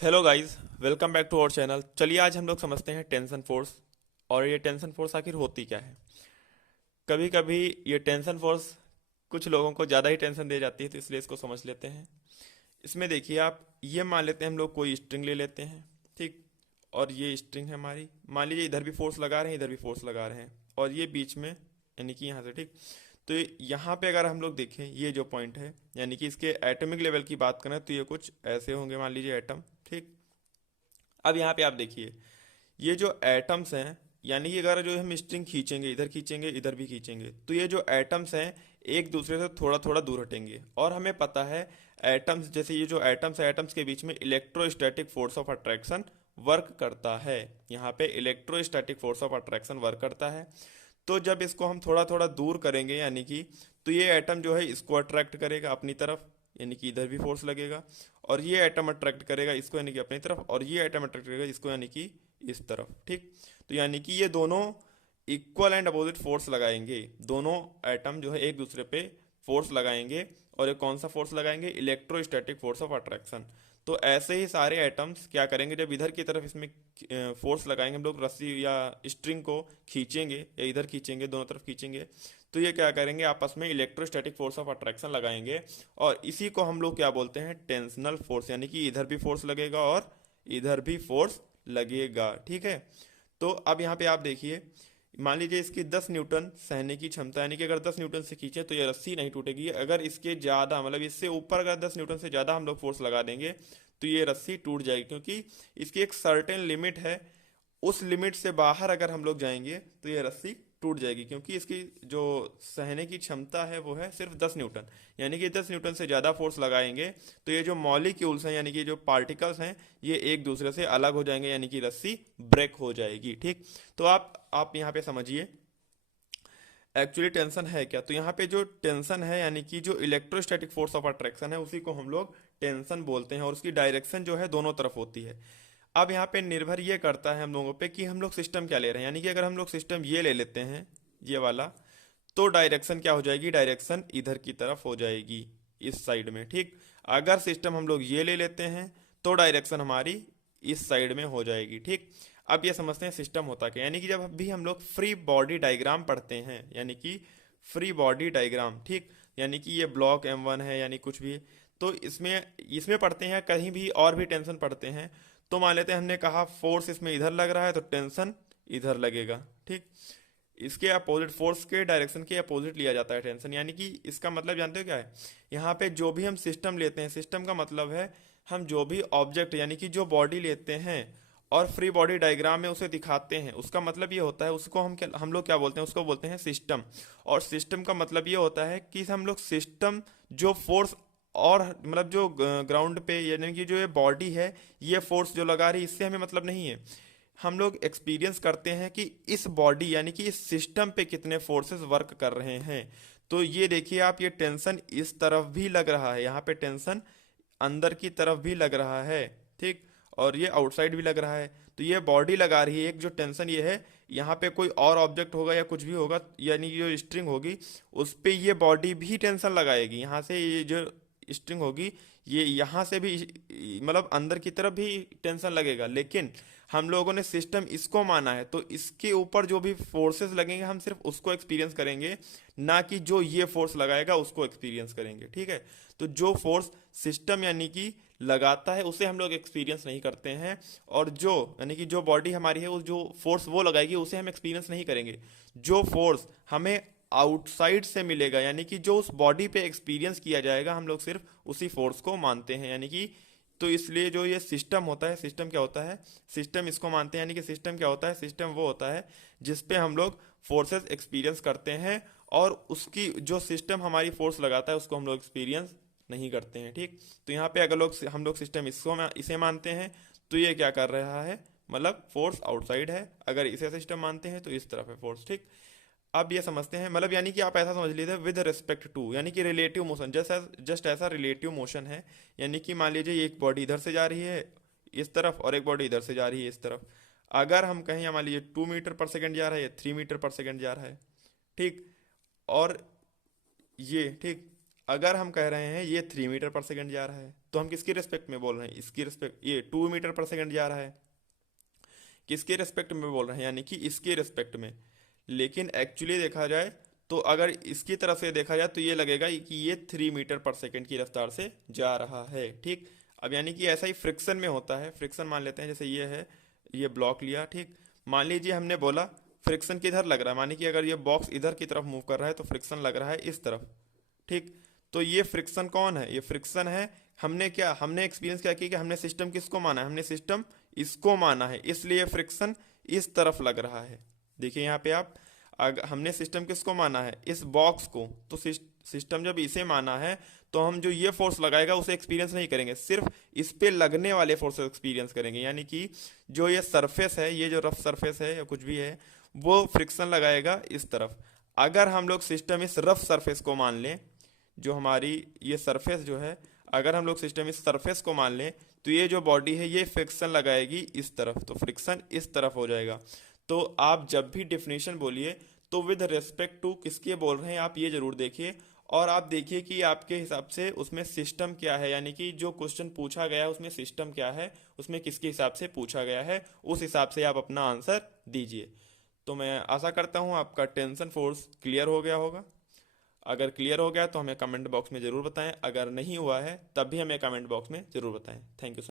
Hello guys, welcome back to our channel. चलिए आज हम लोग समझते हैं टेंशन फोर्स। और ये टेंशन फोर्स आखिर होती क्या है। कभी कभी ये टेंशन फोर्स कुछ लोगों को ज़्यादा ही टेंशन दे जाती है, तो इसलिए इसको समझ लेते हैं। इसमें देखिए, आप ये मान लेते हैं हम लोग कोई स्ट्रिंग ले लेते हैं, ठीक। और ये स्ट्रिंग है हमारी। मान लीजिए इधर भी फोर्स लगा रहे हैं, इधर भी फोर्स लगा रहे हैं, और ये बीच में, यानी कि यहाँ से, ठीक। तो यहाँ पे अगर हम लोग देखें ये जो पॉइंट है, यानी कि इसके एटॉमिक लेवल की बात करें तो ये कुछ ऐसे होंगे, मान लीजिए एटम, ठीक। अब यहाँ पे आप देखिए, ये जो एटम्स हैं, यानी कि अगर जो हम स्ट्रिंग खींचेंगे, इधर खींचेंगे, इधर भी खींचेंगे, तो ये जो एटम्स हैं एक दूसरे से थोड़ा थोड़ा दूर हटेंगे। और हमें पता है एटम्स, जैसे ये जो एटम्स है, एटम्स के बीच में electrostatic force of attraction work करता है। यहाँ पे electrostatic force of attraction work करता है। तो जब इसको हम थोड़ा थोड़ा दूर करेंगे, यानी कि, तो ये एटम जो है इसको अट्रैक्ट करेगा अपनी तरफ, यानी कि इधर भी फोर्स लगेगा। और ये एटम अट्रैक्ट करेगा इसको, यानी कि अपनी तरफ, और ये एटम अट्रैक्ट करेगा इसको, यानी कि इस तरफ, ठीक। तो यानी कि ये दोनों इक्वल एंड अपोजिट फोर्स लगाएंगे। दोनों एटम जो है एक दूसरे पे फोर्स लगाएंगे। और ये कौन सा फोर्स लगाएंगे? Electrostatic force of attraction. तो ऐसे ही सारे एटम्स क्या करेंगे, जब इधर की तरफ इसमें फोर्स लगाएंगे, हम लोग रस्सी या स्ट्रिंग को खींचेंगे या इधर खींचेंगे, दोनों तरफ खींचेंगे, तो ये क्या करेंगे, आपस में इलेक्ट्रोस्टैटिक फोर्स ऑफ अट्रैक्शन लगाएंगे। और इसी को हम लोग क्या बोलते हैं? Tensional force. यानी कि इधर भी फोर्स लगेगा और इधर भी फोर्स लगेगा, ठीक है। तो अब यहाँ पे आप देखिए, मान लीजिए इसकी 10 न्यूटन सहने की क्षमता, यानी कि अगर 10 न्यूटन से खींचे तो ये रस्सी नहीं टूटेगी। अगर इसके ज़्यादा, मतलब इससे ऊपर अगर 10 न्यूटन से ज़्यादा हम लोग फोर्स लगा देंगे तो ये रस्सी टूट जाएगी, क्योंकि इसकी एक सर्टेन लिमिट है। उस लिमिट से बाहर अगर हम लोग जाएंगे तो ये रस्सी टूट जाएगी, क्योंकि इसकी जो सहने की क्षमता है वो है सिर्फ 10 न्यूटन। यानी कि 10 न्यूटन से ज़्यादा फोर्स लगाएंगे तो ये जो मॉलिक्यूल्स हैं, यानी कि जो पार्टिकल्स हैं, ये एक दूसरे से अलग हो जाएंगे, यानी कि रस्सी ब्रेक हो जाएगी, ठीक। तो आप यहाँ पे समझिए एक्चुअली टेंशन है क्या। तो यहाँ पे जो टेंशन है, यानी कि जो इलेक्ट्रोस्टैटिक फोर्स ऑफ अट्रैक्शन है, उसी को हम लोग टेंशन बोलते हैं। और उसकी डायरेक्शन जो है दोनों तरफ होती है। अब यहाँ पे निर्भर ये करता है हम लोगों पे कि हम लोग सिस्टम क्या ले रहे हैं। यानी कि अगर हम लोग सिस्टम ये ले लेते हैं, ये वाला, तो डायरेक्शन क्या हो जाएगी? डायरेक्शन इधर की तरफ हो जाएगी, इस साइड में, ठीक। अगर सिस्टम हम लोग ये ले लेते हैं तो डायरेक्शन हमारी इस साइड में हो जाएगी, ठीक। अब ये समझते हैं सिस्टम होता क्या। यानी कि जब भी हम लोग फ्री बॉडी डायग्राम पढ़ते हैं, यानी कि फ्री बॉडी डायग्राम, ठीक, यानी कि ये ब्लॉक M1 है, यानी कुछ भी, तो इसमें इसमें पढ़ते हैं, कहीं भी और भी टेंशन पढ़ते हैं। तो मान लेते हैं हमने कहा फोर्स इसमें इधर लग रहा है तो टेंशन इधर लगेगा, ठीक। इसके अपोजिट, फोर्स के डायरेक्शन के अपोजिट लिया जाता है टेंशन। यानी कि इसका मतलब जानते हो क्या है? यहाँ पे जो भी हम सिस्टम लेते हैं, सिस्टम का मतलब है हम जो भी ऑब्जेक्ट, यानी कि जो बॉडी लेते हैं और फ्री बॉडी डायग्राम में उसे दिखाते हैं, उसका मतलब ये होता है, उसको हम लोग क्या बोलते हैं? उसको बोलते हैं सिस्टम। और सिस्टम का मतलब ये होता है कि हम लोग सिस्टम, जो फोर्स, और मतलब जो ग्राउंड पे, यानी कि जो ये बॉडी है, ये फोर्स जो लगा रही है, इससे हमें मतलब नहीं है। हम लोग एक्सपीरियंस करते हैं कि इस बॉडी, यानी कि इस सिस्टम पे कितने फोर्सेस वर्क कर रहे हैं। तो ये देखिए आप, ये टेंशन इस तरफ भी लग रहा है, यहाँ पे टेंशन अंदर की तरफ भी लग रहा है, ठीक। और ये आउटसाइड भी लग रहा है। तो ये बॉडी लगा रही है एक, जो टेंशन ये है, यहाँ पे कोई और ऑब्जेक्ट होगा या कुछ भी होगा, यानी कि जो स्ट्रिंग होगी उस पे ये बॉडी भी टेंशन लगाएगी। यहाँ से ये जो स्ट्रिंग होगी, ये यहाँ से भी, मतलब अंदर की तरफ भी टेंशन लगेगा। लेकिन हम लोगों ने सिस्टम इसको माना है, तो इसके ऊपर जो भी फोर्सेस लगेंगे हम सिर्फ उसको एक्सपीरियंस करेंगे, ना कि जो ये फोर्स लगाएगा उसको एक्सपीरियंस करेंगे, ठीक है। तो जो फोर्स सिस्टम यानी कि लगाता है उसे हम लोग एक्सपीरियंस नहीं करते हैं। और जो, यानी कि जो बॉडी हमारी है, वो जो फोर्स वो लगाएगी उसे हम एक्सपीरियंस नहीं करेंगे। जो फोर्स हमें आउटसाइड से मिलेगा, यानी कि जो उस बॉडी पे एक्सपीरियंस किया जाएगा, हम लोग सिर्फ उसी फोर्स को मानते हैं, यानी कि। तो इसलिए जो ये सिस्टम होता है, सिस्टम क्या होता है? सिस्टम इसको मानते हैं, यानी कि सिस्टम क्या होता है? सिस्टम वो होता है जिस पे हम लोग फोर्सेस एक्सपीरियंस करते हैं, और उसकी जो सिस्टम हमारी फोर्स लगाता है उसको हम लोग एक्सपीरियंस नहीं करते हैं, ठीक। तो यहाँ पे अगर हम लोग सिस्टम इसे मानते हैं तो ये क्या कर रहा है, मतलब फोर्स आउटसाइड है। अगर इसे सिस्टम मानते हैं तो इस तरफ है फोर्स, ठीक। अब ये समझते हैं, मतलब यानी कि आप ऐसा समझ लीजिए विद रिस्पेक्ट टू, यानी कि रिलेटिव मोशन, जस्ट ऐसा रिलेटिव मोशन है। यानी कि मान लीजिए एक बॉडी इधर से जा रही है इस तरफ, और एक बॉडी इधर से जा रही है इस तरफ। अगर हम कहें, या मान लीजिए 2 मीटर पर सेकेंड जा रहा है या 3 मीटर पर सेकेंड जा रहा है, ठीक। और ये, ठीक। अगर हम कह रहे हैं ये 3 मीटर पर सेकेंड जा रहा है, तो हम किसकी रिस्पेक्ट में बोल रहे हैं, इसकी रिस्पेक्ट, ये 2 मीटर पर सेकेंड जा रहा है, किसके रिस्पेक्ट में बोल रहे हैं, यानी कि इसके रिस्पेक्ट में। लेकिन एक्चुअली देखा जाए तो अगर इसकी तरफ से देखा जाए तो ये लगेगा कि ये 3 मीटर पर सेकेंड की रफ्तार से जा रहा है। ठीक, अब यानी कि ऐसा ही फ्रिक्शन में होता है। फ्रिक्शन मान लेते हैं, जैसे ये है, ये ब्लॉक लिया, ठीक, मान लीजिए हमने बोला फ्रिक्शन किधर लग रहा है, मानिए कि अगर ये बॉक्स इधर की तरफ मूव कर रहा है तो फ्रिक्शन लग रहा है इस तरफ। ठीक, तो ये फ्रिक्शन कौन है, ये फ्रिक्शन है। हमने एक्सपीरियंस क्या किया कि हमने सिस्टम किसको माना है, हमने सिस्टम इसको माना है, इसलिए फ्रिक्शन इस तरफ लग रहा है। देखिए यहाँ पे आप, हमने सिस्टम किसको माना है, इस बॉक्स को, तो सिस्टम जब इसे माना है तो हम जो ये फोर्स लगाएगा उसे एक्सपीरियंस नहीं करेंगे, सिर्फ इस पे लगने वाले फोर्स एक्सपीरियंस करेंगे। यानी कि जो ये सरफेस है, ये जो रफ सरफेस है या कुछ भी है, वो फ्रिक्शन लगाएगा इस तरफ। अगर हम लोग सिस्टम इस रफ सरफेस को मान लें, जो हमारी ये सरफेस जो है, अगर हम लोग सिस्टम इस सरफेस को मान लें तो ये जो बॉडी है ये फ्रिक्शन लगाएगी इस तरफ, तो फ्रिक्शन इस तरफ हो जाएगा। तो आप जब भी डिफिनीशन बोलिए तो विद रिस्पेक्ट टू किसके बोल रहे हैं आप ये जरूर देखिए, और आप देखिए कि आपके हिसाब से उसमें सिस्टम क्या है, यानी कि जो क्वेश्चन पूछा गया है उसमें सिस्टम क्या है, उसमें किसके हिसाब से पूछा गया है, उस हिसाब से आप अपना आंसर दीजिए। तो मैं आशा करता हूँ आपका टेंशन फोर्स क्लियर हो गया होगा। अगर क्लियर हो गया तो हमें कमेंट बॉक्स में ज़रूर बताएं, अगर नहीं हुआ है तब भी हमें कमेंट बॉक्स में ज़रूर बताएं। Thank you.